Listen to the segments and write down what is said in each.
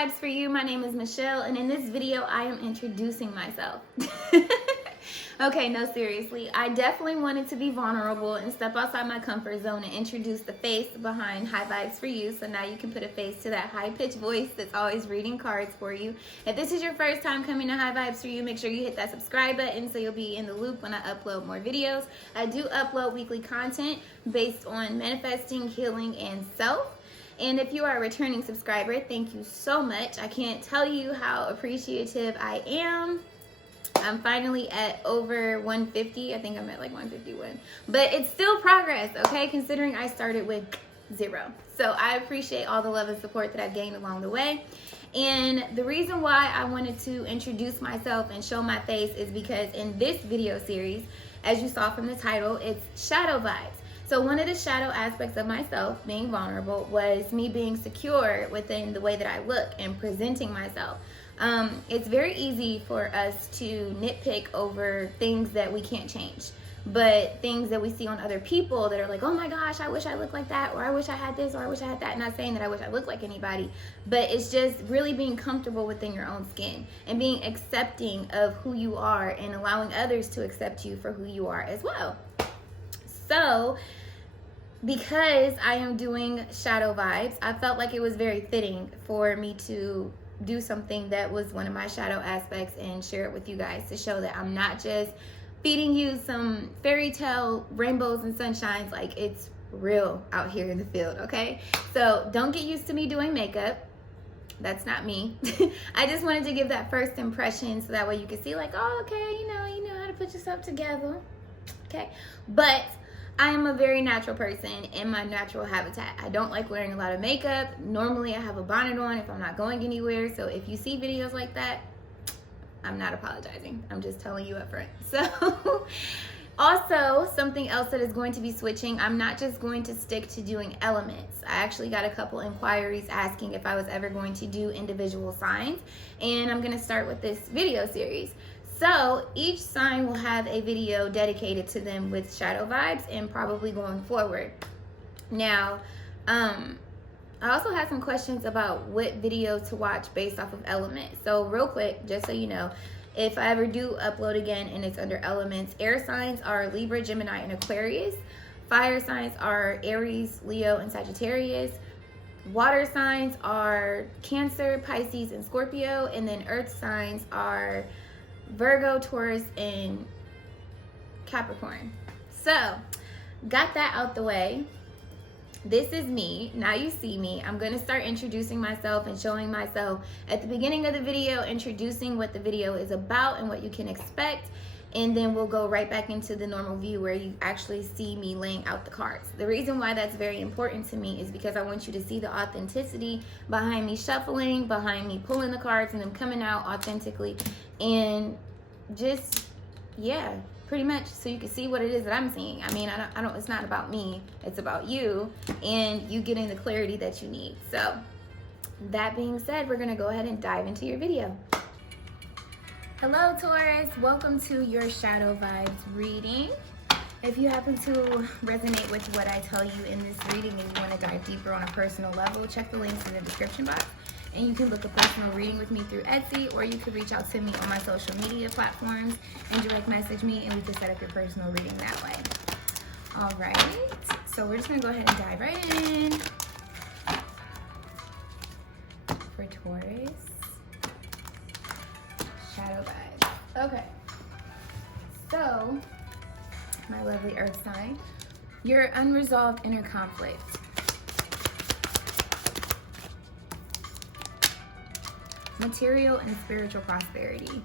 Vibes for You. My name is Michelle, and in this video, I am introducing myself. Okay, no, seriously. I definitely wanted to be vulnerable and step outside my comfort zone and introduce the face behind High Vibes for You. So now you can put a face to that high-pitched voice that's always reading cards for you. If this is your first time coming to High Vibes for You, make sure you hit that subscribe button so you'll be in the loop when I upload more videos. I do upload weekly content based on manifesting, healing, and self. And if you are a returning subscriber, thank you so much. I can't tell you how appreciative I am. I'm finally at over 150. I think I'm at like 151. But it's still progress, okay? Considering I started with 0. So I appreciate all the love and support that I've gained along the way. And the reason why I wanted to introduce myself and show my face is because in this video series, as you saw from the title, it's shadow vibes. So one of the shadow aspects of myself, being vulnerable, was me being secure within the way that I look and presenting myself. It's very easy for us to nitpick over things that we can't change, but things that we see on other people that are like, oh my gosh, I wish I looked like that, or I wish I had this, or I wish I had that. Not saying that I wish I looked like anybody, but it's just really being comfortable within your own skin and being accepting of who you are and allowing others to accept you for who you are as well. So because I am doing shadow vibes, I felt like it was very fitting for me to do something that was one of my shadow aspects and share it with you guys to show that I'm not just feeding you some fairy tale rainbows and sunshines. Like, it's real out here in the field, okay? So don't get used to me doing makeup. That's not me. I just wanted to give that first impression so that way you can see like, oh, okay, you know how to put yourself together, okay? But I am a very natural person in my natural habitat. I don't like wearing a lot of makeup. Normally I have a bonnet on if I'm not going anywhere. So if you see videos like that, I'm not apologizing. I'm just telling you up front. So also something else that is going to be switching, I'm not just going to stick to doing elements. I actually got a couple inquiries asking if I was ever going to do individual signs, and I'm going to start with this video series. So each sign will have a video dedicated to them with shadow vibes and probably going forward. Now, I also had some questions about what video to watch based off of elements. So real quick, just so you know, if I ever do upload again and it's under elements, air signs are Libra, Gemini, and Aquarius. Fire signs are Aries, Leo, and Sagittarius. Water signs are Cancer, Pisces, and Scorpio. And then earth signs are Virgo, Taurus, and Capricorn. So, got that out the way. This is me. Now you see me. I'm going to start introducing myself and showing myself at the beginning of the video, introducing what the video is about and what you can expect. And then we'll go right back into the normal view where you actually see me laying out the cards. The reason why that's very important to me is because I want you to see the authenticity behind me shuffling, behind me pulling the cards and them coming out authentically. And just, yeah, pretty much so you can see what it is that I'm seeing. I mean, I don't, it's not about me, it's about you and you getting the clarity that you need. So that being said, we're gonna go ahead and dive into your video. Hello Taurus, welcome to your Shadow Vibes reading. If you happen to resonate with what I tell you in this reading and you want to dive deeper on a personal level, check the links in the description box. And you can book a personal reading with me through Etsy, or you can reach out to me on my social media platforms and direct message me, and we can set up your personal reading that way. All right, so we're just gonna go ahead and dive right in. For Taurus, shadow vibes. Okay, so my lovely earth sign, your unresolved inner conflict. Material and spiritual prosperity.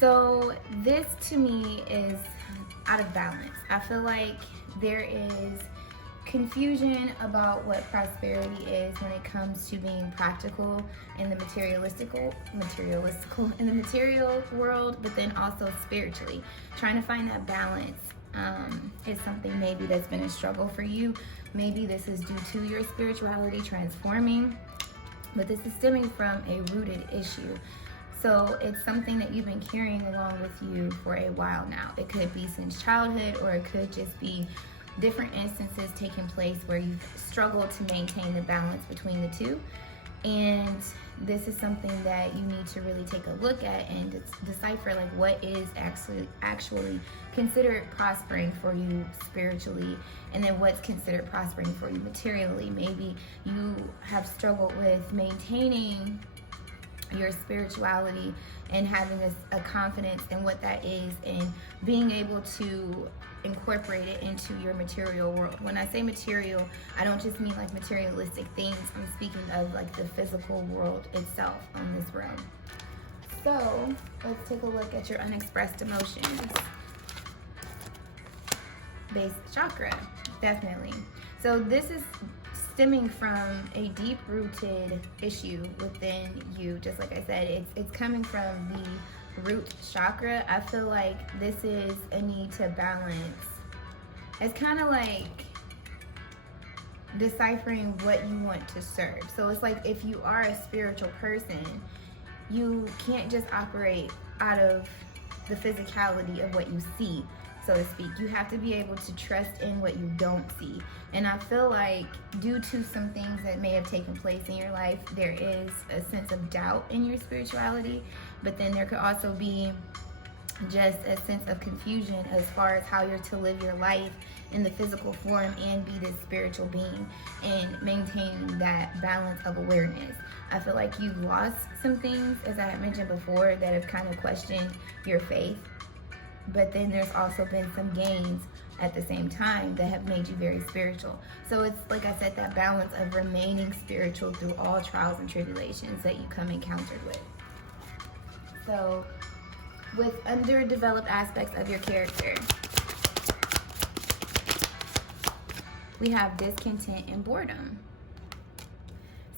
So this to me is out of balance. I feel like there is confusion about what prosperity is when it comes to being practical in the materialistical in the material world, but then also spiritually. Trying to find that balance is something maybe that's been a struggle for you. Maybe this is due to your spirituality transforming, but this is stemming from a rooted issue. So it's something that you've been carrying along with you for a while now. It could be since childhood, or it could just be different instances taking place where you've struggled to maintain the balance between the two. And this is something that you need to really take a look at and decipher, like, what is actually considered prospering for you spiritually, and then what's considered prospering for you materially. Maybe you have struggled with maintaining your spirituality and having a confidence in what that is, and being able to incorporate it into your material world. When I say material, I don't just mean like materialistic things. I'm speaking of like the physical world itself on this realm. So let's take a look at your unexpressed emotions. Base chakra, definitely. So this is stemming from a deep-rooted issue within you. Just like I said, it's coming from the root chakra. I feel like this is a need to balance. It's kind of like deciphering what you want to serve. So it's like, if you are a spiritual person, you can't just operate out of the physicality of what you see, so to speak. You have to be able to trust in what you don't see. And I feel like, due to some things that may have taken place in your life, there is a sense of doubt in your spirituality, but then there could also be just a sense of confusion as far as how you're to live your life in the physical form and be this spiritual being, and maintain that balance of awareness. I feel like you've lost some things, as I had mentioned before, that have kind of questioned your faith, but then there's also been some gains at the same time that have made you very spiritual. So it's, like I said, that balance of remaining spiritual through all trials and tribulations that you come encountered with. So with underdeveloped aspects of your character, we have discontent and boredom.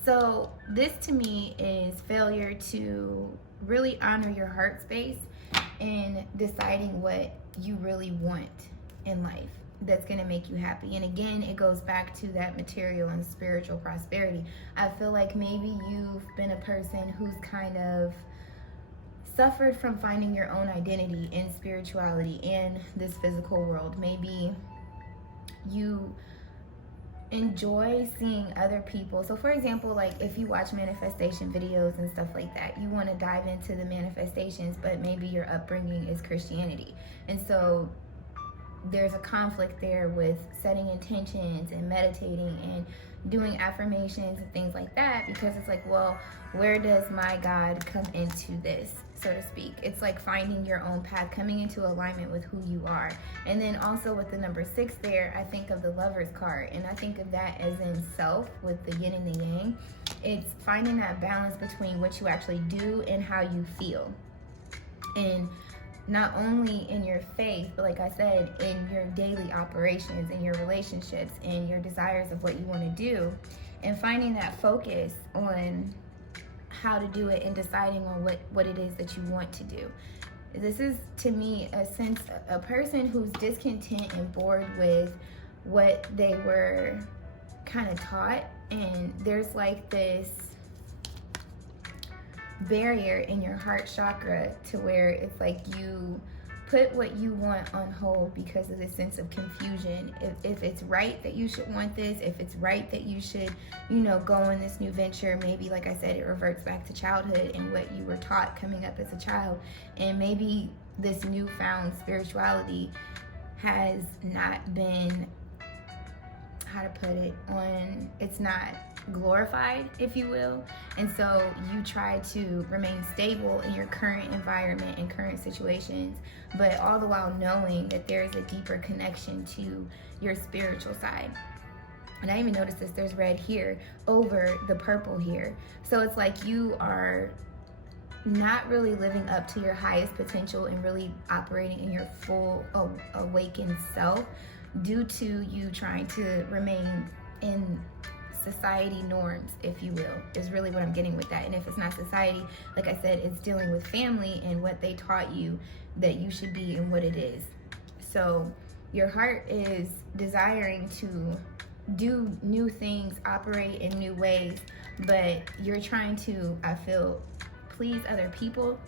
So this to me is failure to really honor your heart space in deciding what you really want in life that's going to make you happy. And again, it goes back to that material and spiritual prosperity. I feel like maybe you've been a person who's kind of suffered from finding your own identity in spirituality and this physical world. Maybe you enjoy seeing other people. So for example, like if you watch manifestation videos and stuff like that, you want to dive into the manifestations, but maybe your upbringing is Christianity. And so there's a conflict there with setting intentions and meditating and doing affirmations and things like that, because it's like, well, where does my God come into this, so to speak? It's like finding your own path, coming into alignment with who you are. And then also with the number 6 there, I think of the Lover's card, and I think of that as in self, with the yin and the yang. It's finding that balance between what you actually do and how you feel. And not only in your faith, but like I said, in your daily operations, in your relationships, and your desires of what you want to do, and finding that focus on how to do it and deciding on what it is that you want to do. This is, to me, a person who's discontent and bored with what they were kind of taught, and there's like this barrier in your heart chakra to where it's like you put what you want on hold because of this sense of confusion. If it's right that you should want this, if it's right that you should, go on this new venture, maybe, like I said, it reverts back to childhood and what you were taught coming up as a child. And maybe this newfound spirituality has not been, how to put it, it's not glorified, if you will. And so you try to remain stable in your current environment and current situations, but all the while knowing that there's a deeper connection to your spiritual side. And I even noticed this, there's red here over the purple here. So it's like you are not really living up to your highest potential and really operating in your full awakened self due to you trying to remain in society norms, if you will, is really what I'm getting with that. And if it's not society, like I said, it's dealing with family and what they taught you that you should be and what it is. So your heart is desiring to do new things, operate in new ways, but you're trying to, I feel, please other people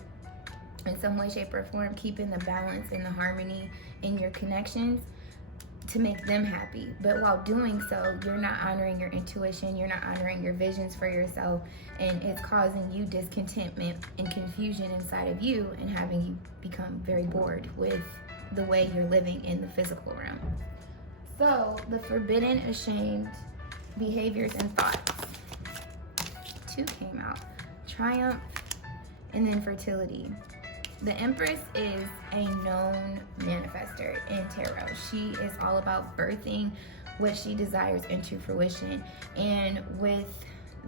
in some way, shape, or form, keeping the balance and the harmony in your connections to make them happy. But while doing so, you're not honoring your intuition, you're not honoring your visions for yourself, and it's causing you discontentment and confusion inside of you and having you become very bored with the way you're living in the physical realm. So the forbidden, ashamed behaviors and thoughts. 2 came out. Triumph and then fertility. The Empress is a known manifester in tarot. She is all about birthing what she desires into fruition. And with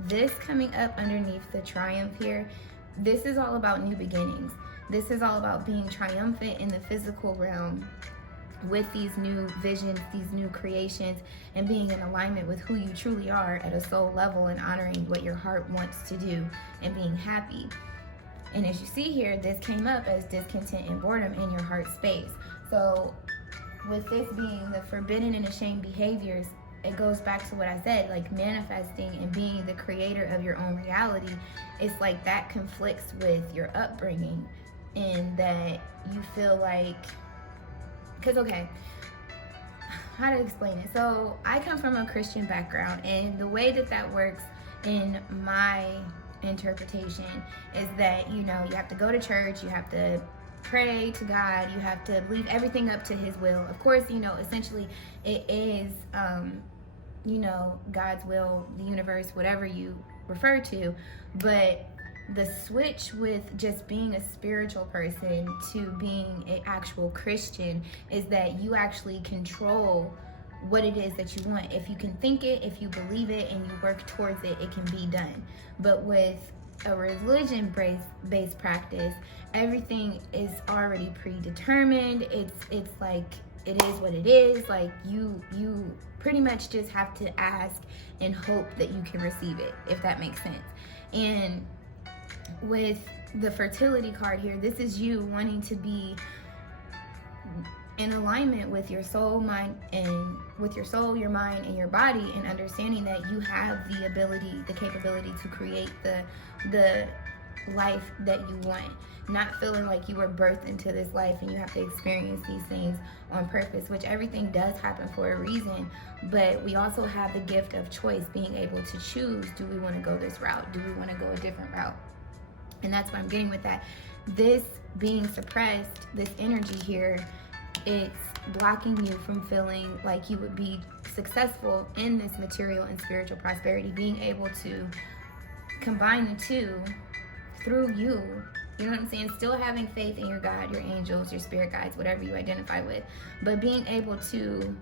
this coming up underneath the Triumph here, this is all about new beginnings. This is all about being triumphant in the physical realm with these new visions, these new creations, and being in alignment with who you truly are at a soul level and honoring what your heart wants to do and being happy. And as you see here, this came up as discontent and boredom in your heart space. So with this being the forbidden and ashamed behaviors, it goes back to what I said, like manifesting and being the creator of your own reality. It's like that conflicts with your upbringing, and that you feel like, because okay, how to explain it? So I come from a Christian background, and the way that works in my interpretation is that, you know, you have to go to church, you have to pray to God, you have to leave everything up to his will. Of course, you know, essentially it is you know, God's will, the universe, whatever you refer to. But the switch with just being a spiritual person to being an actual Christian is that you actually control what it is that you want. If you can think it, if you believe it, and you work towards it, it can be done. But with a religion-based practice, everything is already predetermined. It's like, it is what it is. Like you pretty much just have to ask and hope that you can receive it, if that makes sense. And with the fertility card here, this is you wanting to be in alignment with your soul, mind, and with your soul, your mind, and your body, and understanding that you have the ability, the capability to create the life that you want. Not feeling like you were birthed into this life and you have to experience these things on purpose, which everything does happen for a reason. But we also have the gift of choice, being able to choose, do we want to go this route? Do we want to go a different route? And that's what I'm getting with that. This being suppressed, this energy here, it's blocking you from feeling like you would be successful in this material and spiritual prosperity, being able to combine the two through you. You know what I'm saying? Still having faith in your God, your angels, your spirit guides, whatever you identify with, but being able to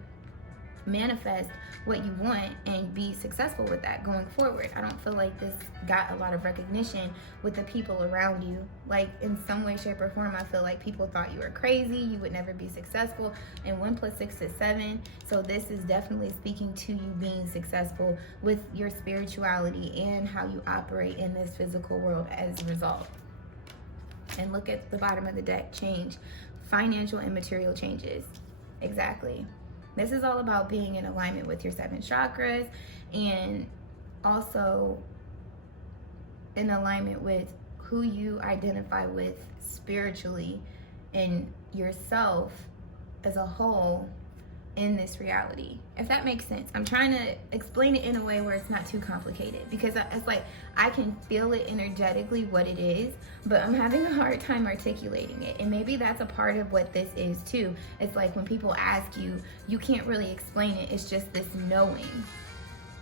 manifest what you want and be successful with that going forward. I don't feel like this got a lot of recognition with the people around you. Like in some way, shape, or form, I feel like people thought you were crazy, you would never be successful, and 1 + 6 is 7. So this is definitely speaking to you being successful with your spirituality and how you operate in this physical world as a result. And look at the bottom of the deck, change, financial and material changes. Exactly. This is all about being in alignment with your 7 chakras, and also in alignment with who you identify with spiritually and yourself as a whole in this reality, if that makes sense. I'm trying to explain it in a way where it's not too complicated, because it's like I can feel it energetically what it is, but I'm having a hard time articulating it. And maybe that's a part of what this is too. It's like when people ask you, you can't really explain it. It's just this knowing.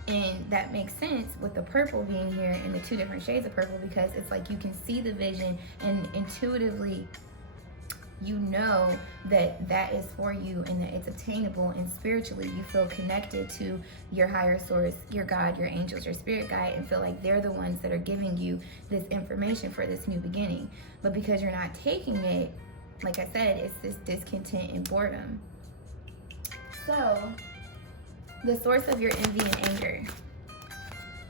And that makes sense with the purple being here and the 2 different shades of purple, because it's like you can see the vision and intuitively you know that that is for you and that it's attainable, and spiritually you feel connected to your higher source, your God, your angels, your spirit guide, and feel like they're the ones that are giving you this information for this new beginning. But because you're not taking it, like I said, it's this discontent and boredom. So the source of your envy and anger,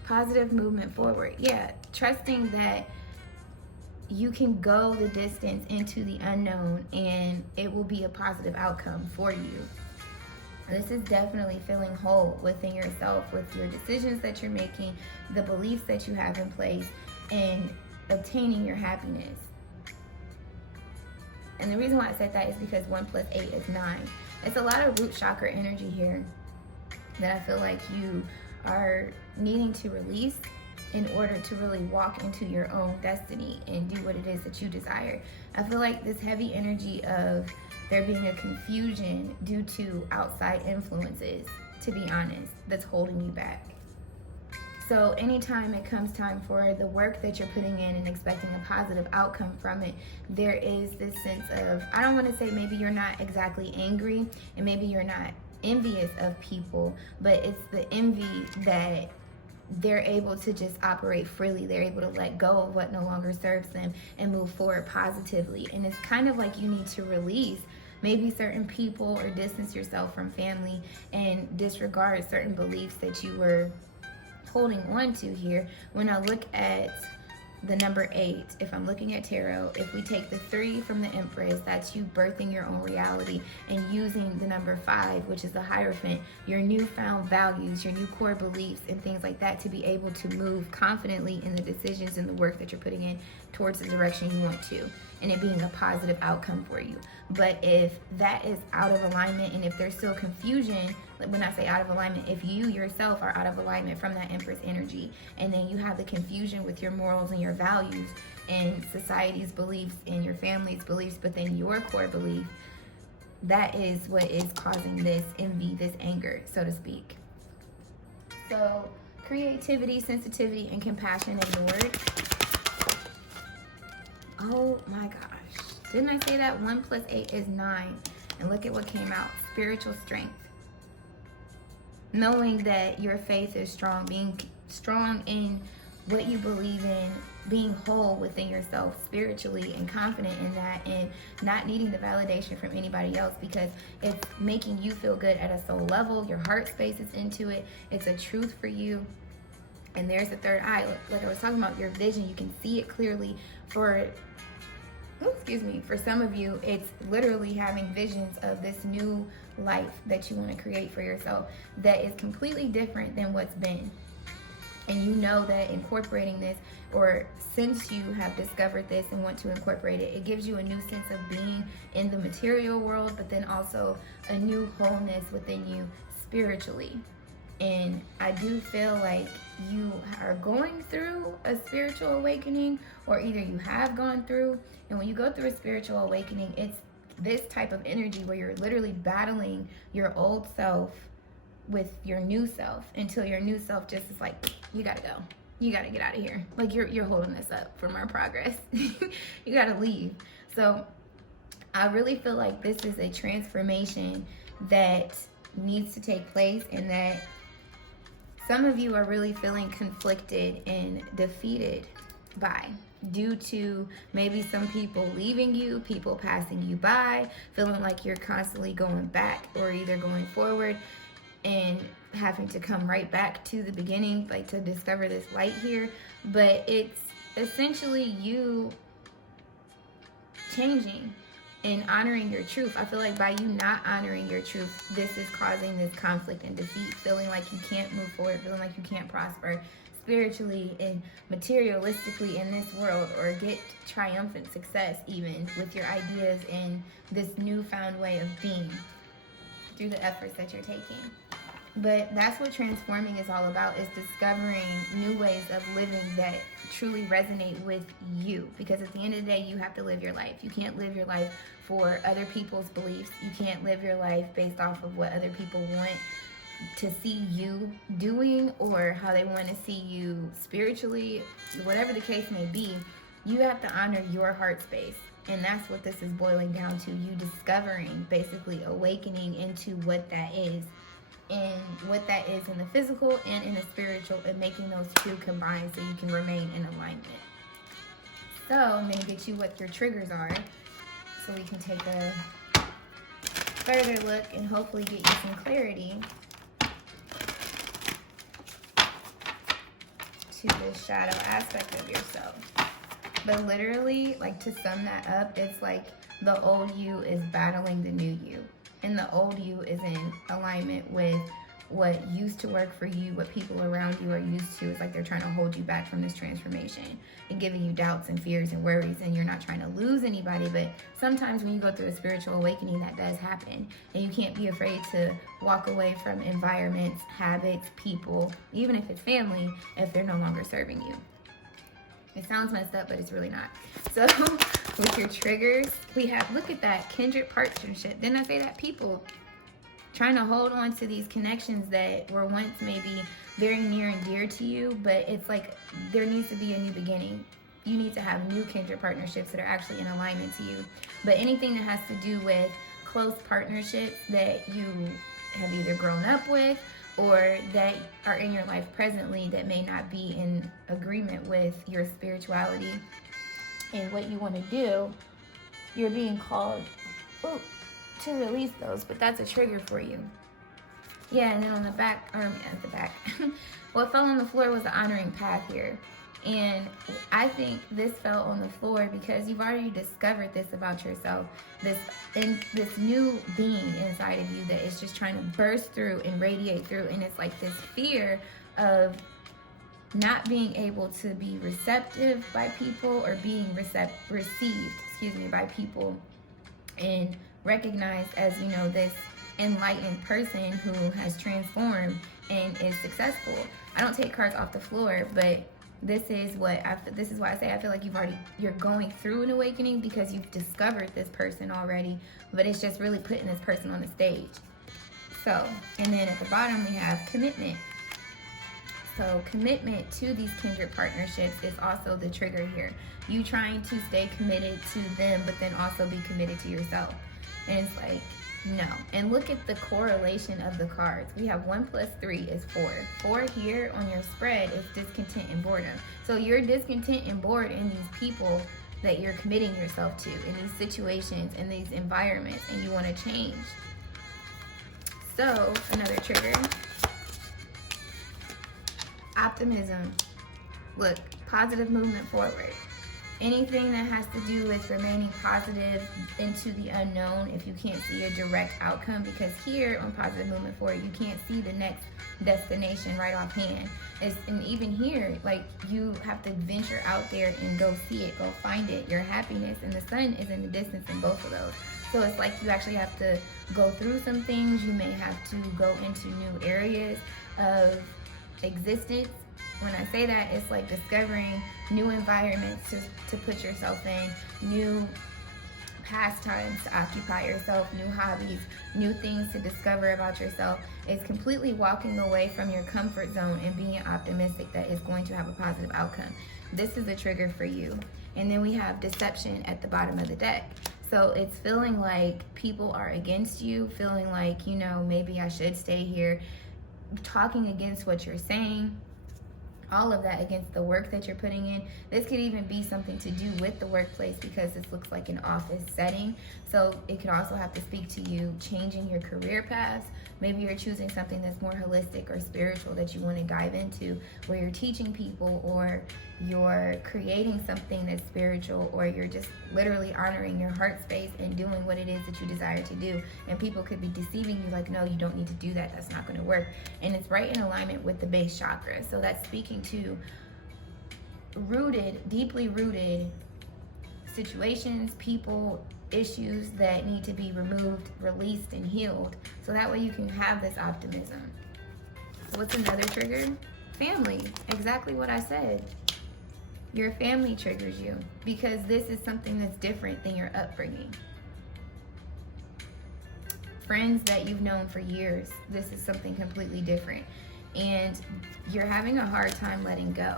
positive movement forward. Yeah, trusting that you can go the distance into the unknown and it will be a positive outcome for you. This is definitely feeling whole within yourself, with your decisions that you're making, the beliefs that you have in place, and obtaining your happiness. And the reason why I said that is because 1 + 8 is 9. It's a lot of root chakra energy here that I feel like you are needing to release in order to really walk into your own destiny and do what it is that you desire. I feel like this heavy energy of there being a confusion due to outside influences, to be honest, that's holding you back. So anytime it comes time for the work that you're putting in and expecting a positive outcome from it, there is this sense of, I don't want to say maybe you're not exactly angry and maybe you're not envious of people, but it's the envy that they're able to just operate freely. They're able to let go of what no longer serves them and move forward positively. And it's kind of like you need to release maybe certain people or distance yourself from family and disregard certain beliefs that you were holding on to here. When I look at the number 8, if I'm looking at tarot, if we take the 3 from the Empress, that's you birthing your own reality, and using the number 5, which is the Hierophant, your newfound values, your new core beliefs and things like that, to be able to move confidently in the decisions and the work that you're putting in towards the direction you want to, and it being a positive outcome for you. But if that is out of alignment, and if there's still confusion, when I say out of alignment, if you yourself are out of alignment from that Empress energy, and then you have the confusion with your morals and your values and society's beliefs and your family's beliefs, but then your core belief, that is what is causing this envy, this anger, so to speak. So creativity, sensitivity, and compassion ignored. Oh my gosh. Didn't I say that 1 + 8 is 9? And look at what came out. Spiritual strength. Knowing that your faith is strong, being strong in what you believe in, being whole within yourself spiritually and confident in that, and not needing the validation from anybody else, because it's making you feel good at a soul level. Your heart space is into it. It's a truth for you. And there's the third eye. Like I was talking about, your vision, you can see it clearly. For some of you, it's literally having visions of this new life that you want to create for yourself that is completely different than what's been. And you know that incorporating this, or since you have discovered this and want to incorporate it, it gives you a new sense of being in the material world, but then also a new wholeness within you spiritually. And I do feel like you are going through a spiritual awakening, or either you have gone through. And when you go through a spiritual awakening, it's this type of energy where you're literally battling your old self with your new self, until your new self just is like, you gotta go. You gotta get out of here. Like, you're holding this up from our progress. You gotta leave. So I really feel like this is a transformation that needs to take place, and that some of you are really feeling conflicted and defeated by, due to maybe some people leaving you, people passing you by, feeling like you're constantly going back or either going forward and having to come right back to the beginning, like to discover this light here. But it's essentially you changing and honoring your truth. I feel like by you not honoring your truth, this is causing this conflict and defeat, feeling like you can't move forward, feeling like you can't prosper spiritually and materialistically in this world, or get triumphant success even with your ideas and this newfound way of being through the efforts that you're taking. But that's what transforming is all about, is discovering new ways of living that truly resonate with you. Because at the end of the day, you have to live your life. You can't live your life for other people's beliefs. You can't live your life based off of what other people want to see you doing, or how they want to see you spiritually, whatever the case may be. You have to honor your heart space. And that's what this is boiling down to. You discovering, basically awakening into what that is, and what that is in the physical and in the spiritual, and making those two combined so you can remain in alignment. So I'm going to get you what your triggers are, so we can take a further look and hopefully get you some clarity to this shadow aspect of yourself. But literally, like, to sum that up, it's like the old you is battling the new you. And the old you is in alignment with what used to work for you, what people around you are used to. It's like they're trying to hold you back from this transformation and giving you doubts and fears and worries, and you're not trying to lose anybody. But sometimes when you go through a spiritual awakening, that does happen, and you can't be afraid to walk away from environments, habits, people, even if it's family, if they're no longer serving you. It sounds messed up, but it's really not. So with your triggers, we have, look at that, kindred partnership. Didn't I say that? People trying to hold on to these connections that were once maybe very near and dear to you, but it's like there needs to be a new beginning. You need to have new kindred partnerships that are actually in alignment to you. But anything that has to do with close partnerships that you have either grown up with or that are in your life presently that may not be in agreement with your spirituality and what you want to do, you're being called to release those. But that's a trigger for you. Yeah, and then on the back, what fell on the floor was the honoring path here. And I think this fell on the floor because you've already discovered this about yourself, this new being inside of you that is just trying to burst through and radiate through. And it's like this fear of not being able to be receptive by people or being received by people and recognized as, this enlightened person who has transformed and is successful. I don't take cards off the floor, but this is why I say I feel like you're going through an awakening because you've discovered this person already, but it's just really putting this person on the stage. So, and then at the bottom we have commitment. So commitment to these kindred partnerships is also the trigger here. You trying to stay committed to them, but then also be committed to yourself. And it's like, no. And look at the correlation of the cards. We have 1 + 3 is 4. 4 here on your spread is discontent and boredom. So you're discontent and bored in these people that you're committing yourself to, in these situations, in these environments, and you want to change. So another trigger, optimism. Look, positive movement forward. Anything that has to do with remaining positive into the unknown if you can't see a direct outcome, because here on positive movement forward, you can't see the next destination right offhand. And even here, like, you have to venture out there and go see it, go find it, your happiness, and the sun is in the distance in both of those. So it's like you actually have to go through some things. You may have to go into new areas of existence. When I say that, it's like discovering new environments to put yourself in, new pastimes to occupy yourself, new hobbies, new things to discover about yourself. It's completely walking away from your comfort zone and being optimistic that it's going to have a positive outcome. This is a trigger for you. And then we have deception at the bottom of the deck. So it's feeling like people are against you, feeling like, maybe I should stay here, talking against what you're saying. All of that against the work that you're putting in. This could even be something to do with the workplace because this looks like an office setting. So it could also have to speak to you changing your career paths. Maybe you're choosing something that's more holistic or spiritual that you want to dive into, where you're teaching people, or you're creating something that's spiritual, or you're just literally honoring your heart space and doing what it is that you desire to do. And people could be deceiving you like, no, you don't need to do that. That's not going to work. And it's right in alignment with the base chakra. So that's speaking to deeply rooted situations, people, issues that need to be removed, released, and healed. So that way you can have this optimism. What's another trigger? Family. Exactly what I said. Your family triggers you because this is something that's different than your upbringing. Friends that you've known for years, this is something completely different. And you're having a hard time letting go.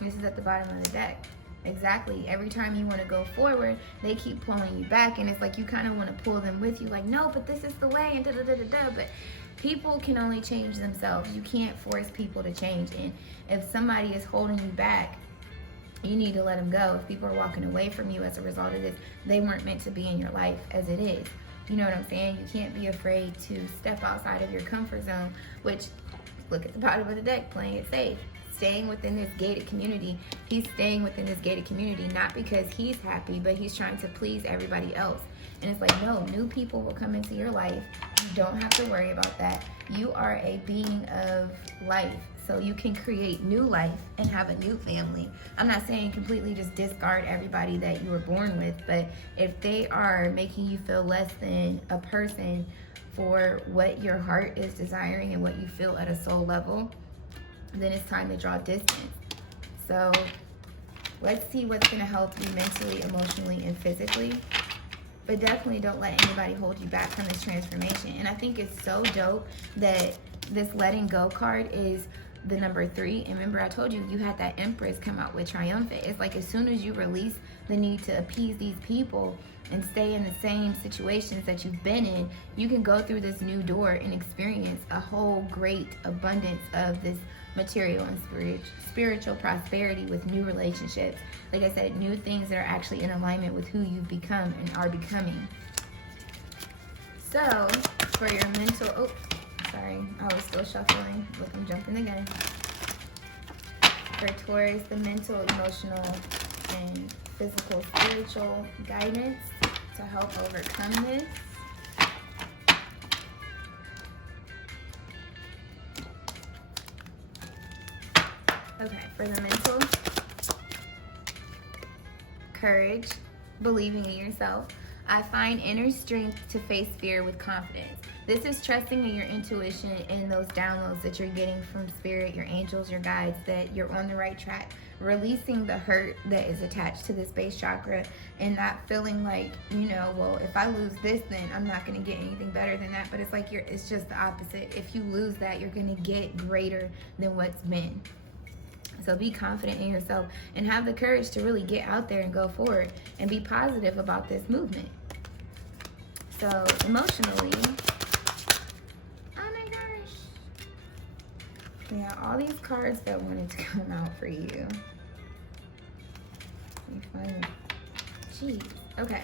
This is at the bottom of the deck. Exactly. Every time you want to go forward, they keep pulling you back, and it's like you kind of want to pull them with you, like, no, but this is the way, and da-da-da-da-da. But people can only change themselves. You can't force people to change. And if somebody is holding you back, you need to let them go. If people are walking away from you as a result of this, they weren't meant to be in your life as it is. You know what I'm saying? You can't be afraid to step outside of your comfort zone, which, look at the bottom of the deck, playing it safe. Staying within this gated community. He's staying within this gated community, not because he's happy, but he's trying to please everybody else. And it's like, no, new people will come into your life. You don't have to worry about that. You are a being of life. So you can create new life and have a new family. I'm not saying completely just discard everybody that you were born with, but if they are making you feel less than a person for what your heart is desiring and what you feel at a soul level, then it's time to draw distance. So let's see what's going to help you mentally, emotionally, and physically. But definitely don't let anybody hold you back from this transformation. And I think it's so dope that this letting go card is the number 3. And remember, I told you, you had that Empress come out with triumphant. It's like as soon as you release the need to appease these people and stay in the same situations that you've been in, you can go through this new door and experience a whole great abundance of this material and spiritual prosperity with new relationships. Like I said, new things that are actually in alignment with who you've become and are becoming. So, for your mental, oh, sorry, I was still shuffling. Look, I'm jumping again. For Taurus, the mental, emotional, and physical, spiritual guidance to help overcome this. Okay, for the mental, courage, believing in yourself. I find inner strength to face fear with confidence. This is trusting in your intuition and those downloads that you're getting from spirit, your angels, your guides, that you're on the right track. Releasing the hurt that is attached to this base chakra and not feeling like, you know, well, if I lose this, then I'm not going to get anything better than that. But it's like it's just the opposite. If you lose that, you're going to get greater than what's been. So be confident in yourself and have the courage to really get out there and go forward and be positive about this movement. So emotionally, oh my gosh. Yeah, all these cards that wanted to come out for you. Let me find them. Jeez. Okay.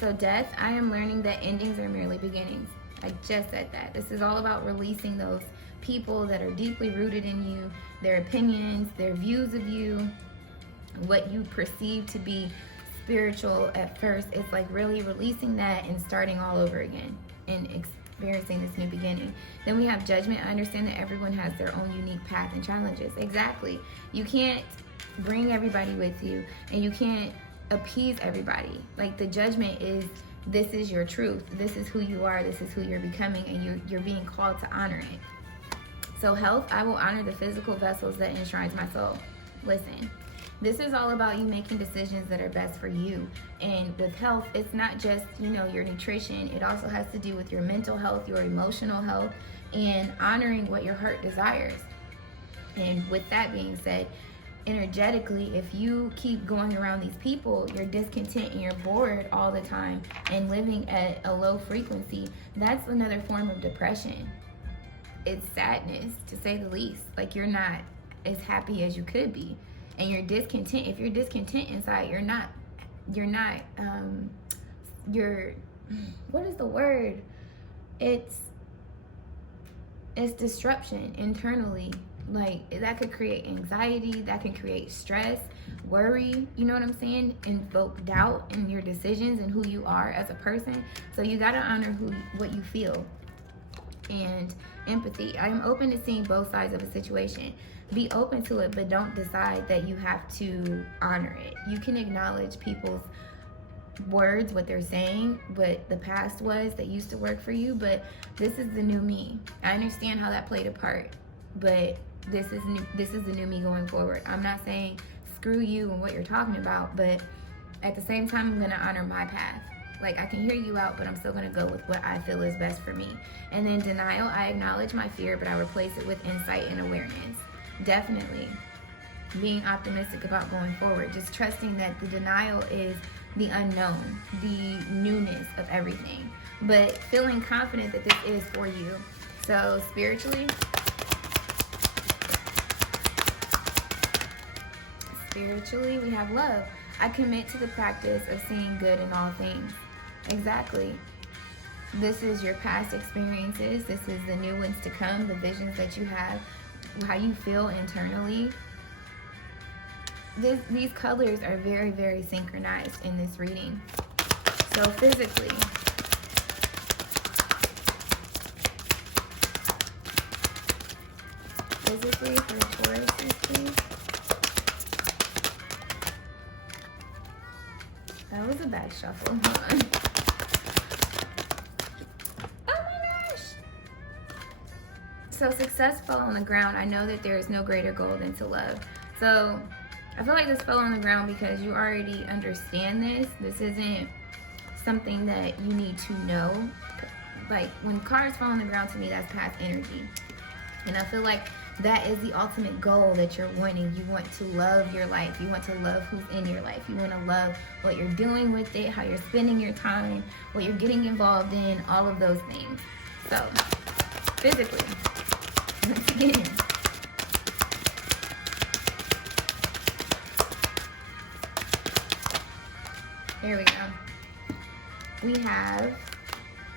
So death, I am learning that endings are merely beginnings. I just said that. This is all about releasing those people that are deeply rooted in you, their opinions, their views of you, what you perceive to be spiritual at first. It's like really releasing that and starting all over again and experiencing this new beginning. Then we have judgment. I understand that everyone has their own unique path and challenges. Exactly. You can't bring everybody with you and you can't appease everybody. Like the judgment is, this is your truth. This is who you are. This is who you're becoming, and you're being called to honor it. So health, I will honor the physical vessels that enshrines my soul. Listen, this is all about you making decisions that are best for you. And with health, it's not just, you know, your nutrition. It also has to do with your mental health, your emotional health, and honoring what your heart desires. And with that being said, energetically, if you keep going around these people, you're discontent and you're bored all the time and living at a low frequency, that's another form of depression. It's sadness, to say the least. Like you're not as happy as you could be, and you're discontent. If you're discontent inside, what is the word? It's disruption internally. Like that could create anxiety, that can create stress, worry, you know what I'm saying? Invoke doubt in your decisions and who you are as a person. So you gotta honor what you feel. And empathy. I am open to seeing both sides of a situation. Be open to it, but don't decide that you have to honor it. You can acknowledge people's words, what they're saying, what the past was that used to work for you, but this is the new me. I understand how that played a part, but this is the new me going forward. I'm not saying screw you and what you're talking about, but at the same time, I'm going to honor my path. Like, I can hear you out, but I'm still going to go with what I feel is best for me. And then denial, I acknowledge my fear, but I replace it with insight and awareness. Definitely being optimistic about going forward. Just trusting that the denial is the unknown, the newness of everything. But feeling confident that this is for you. So spiritually, we have love. I commit to the practice of seeing good in all things. Exactly. This is your past experiences. This is the new ones to come, the visions that you have, how you feel internally. These colors are very, very synchronized in this reading. So physically, physically for Tauruses, please. That was a bad shuffle. Hold on. Oh my gosh! So success fell on the ground. I know that there is no greater goal than to love. So I feel like this fell on the ground because you already understand this. This isn't something that you need to know. Like when cards fall on the ground, to me, that's past energy. And I feel like that is the ultimate goal that you're wanting. You want to love your life. You want to love who's in your life. You want to love what you're doing with it, how you're spending your time, what you're getting involved in, all of those things. So, physically, let's get in. There we go. We have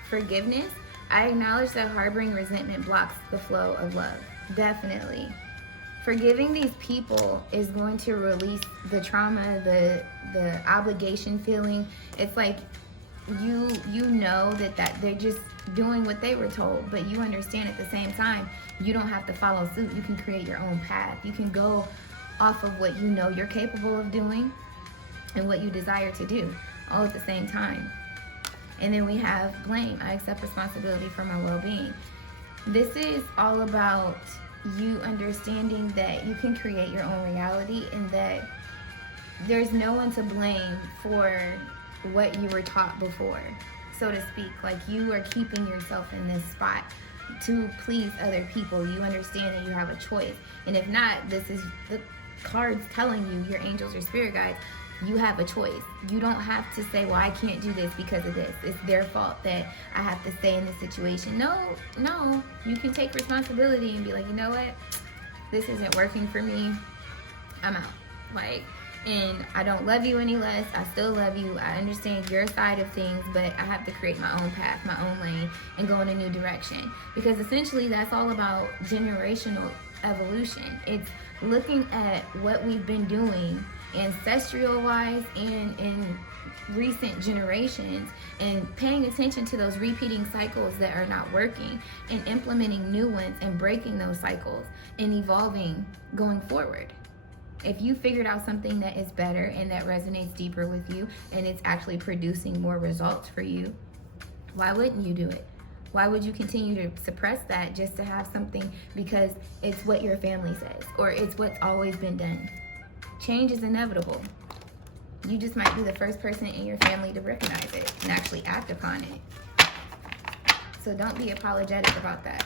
forgiveness. I acknowledge that harboring resentment blocks the flow of love. Definitely. Forgiving these people is going to release the trauma, the obligation feeling. It's like you know that they're just doing what they were told, but you understand at the same time you don't have to follow suit. You can create your own path. You can go off of what you know you're capable of doing and what you desire to do all at the same time. And then we have blame. I accept responsibility for my well-being. This is all about you understanding that you can create your own reality and that there's no one to blame for what you were taught before, so to speak. Like, you are keeping yourself in this spot to please other people. You understand that you have a choice. And if not, this is the cards telling you, your angels, your spirit guides, you have a choice. You don't have to say, well, I can't do this because of this. It's their fault that I have to stay in this situation. No. You can take responsibility and be like, you know what? This isn't working for me. I'm out. Like, and I don't love you any less. I still love you. I understand your side of things, but I have to create my own path, my own lane, and go in a new direction. Because essentially that's all about generational evolution. It's looking at what we've been doing ancestral wise and in recent generations and paying attention to those repeating cycles that are not working and implementing new ones and breaking those cycles and evolving going forward. If you figured out something that is better and that resonates deeper with you and it's actually producing more results for you, why wouldn't you do it? Why would you continue to suppress that just to have something because it's what your family says or it's what's always been done? Change is inevitable. You just might be the first person in your family to recognize it and actually act upon it. So don't be apologetic about that.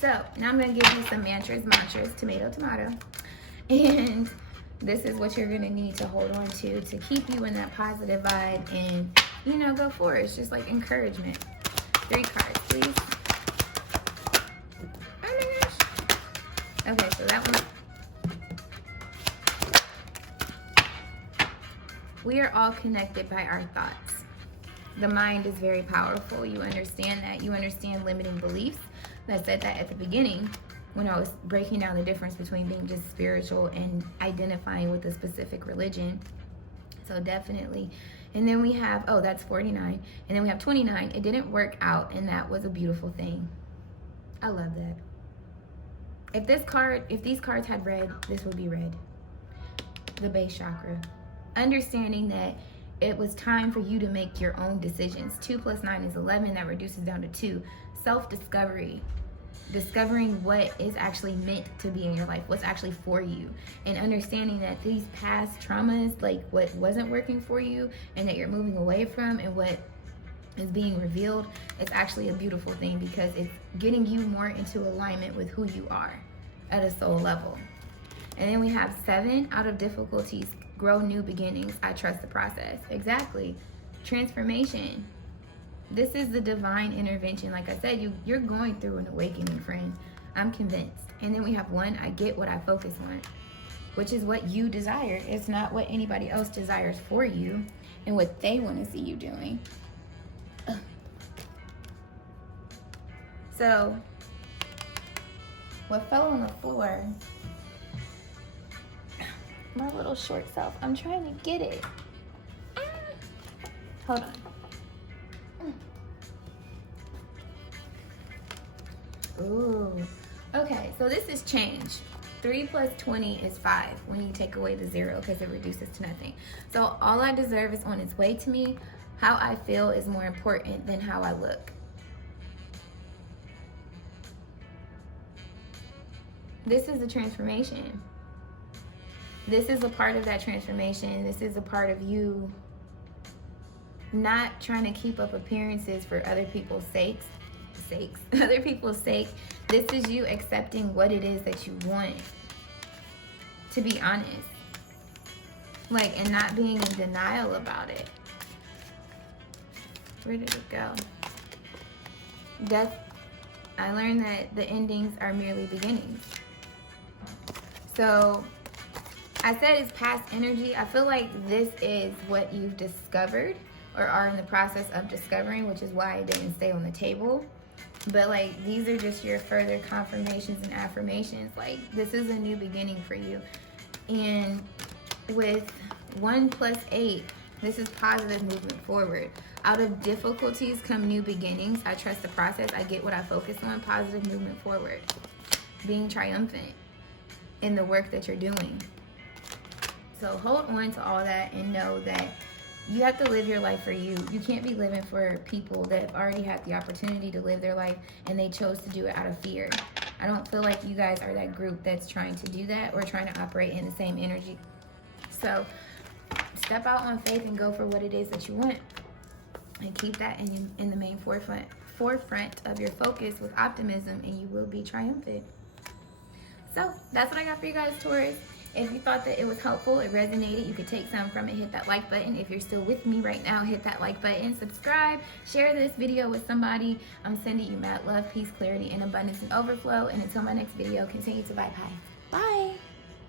So now I'm going to give you some mantras, tomato, tomato. And this is what you're going to need to hold on to keep you in that positive vibe and, go for it. It's just like encouragement. 3 cards, please. Okay, so that one. We are all connected by our thoughts. The mind is very powerful. You understand that. You understand limiting beliefs. I said that at the beginning when I was breaking down the difference between being just spiritual and identifying with a specific religion. So definitely. And then we have, that's 49. And then we have 29. It didn't work out, and that was a beautiful thing. I love that. If these cards had red, this would be red. The base chakra. Understanding that it was time for you to make your own decisions. 2 + 9 is 11. That reduces down to 2. Self-discovery. Discovering what is actually meant to be in your life, what's actually for you. And understanding that these past traumas, like what wasn't working for you and that you're moving away from and what is being revealed, it's actually a beautiful thing because it's getting you more into alignment with who you are at a soul level. And then we have 7. Out of difficulties grow new beginnings. I trust the process. Exactly. Transformation. This is the divine intervention. Like I said, you're going through an awakening, friend. I'm convinced. And then we have 1. I get what I focus on, which is what you desire. It's not what anybody else desires for you and what they want to see you doing. So, what fell on the floor, my little short self, I'm trying to get it. Hold on. Ooh. Okay, so this is change. 3 plus 20 is 5 when you take away the 0 because it reduces to nothing. So all I deserve is on its way to me. How I feel is more important than how I look. This is a transformation. This is a part of that transformation. This is a part of you not trying to keep up appearances for other people's sakes. Other people's sake. This is you accepting what it is that you want. To be honest. Like, and not being in denial about it. Where did it go? I learned that the endings are merely beginnings. So I said it's past energy. I feel like this is what you've discovered or are in the process of discovering, which is why it didn't stay on the table. But like, these are just your further confirmations and affirmations. Like, this is a new beginning for you. And with 1 plus 8, this is positive movement forward. Out of difficulties come new beginnings. I trust the process. I get what I focus on. Positive movement forward. Being triumphant in the work that you're doing. So hold on to all that and know that you have to live your life for you. You can't be living for people that have already had the opportunity to live their life and they chose to do it out of fear. I don't feel like you guys are that group that's trying to do that or trying to operate in the same energy. So step out on faith and go for what it is that you want. And keep that in the main forefront of your focus with optimism, and you will be triumphant. So that's what I got for you guys, Taurus. If you thought that it was helpful, it resonated, you could take some from it, hit that like button. If you're still with me right now, hit that like button, subscribe, share this video with somebody. I'm sending you mad love, peace, clarity, and abundance and overflow. And until my next video, continue to vibe high. Bye.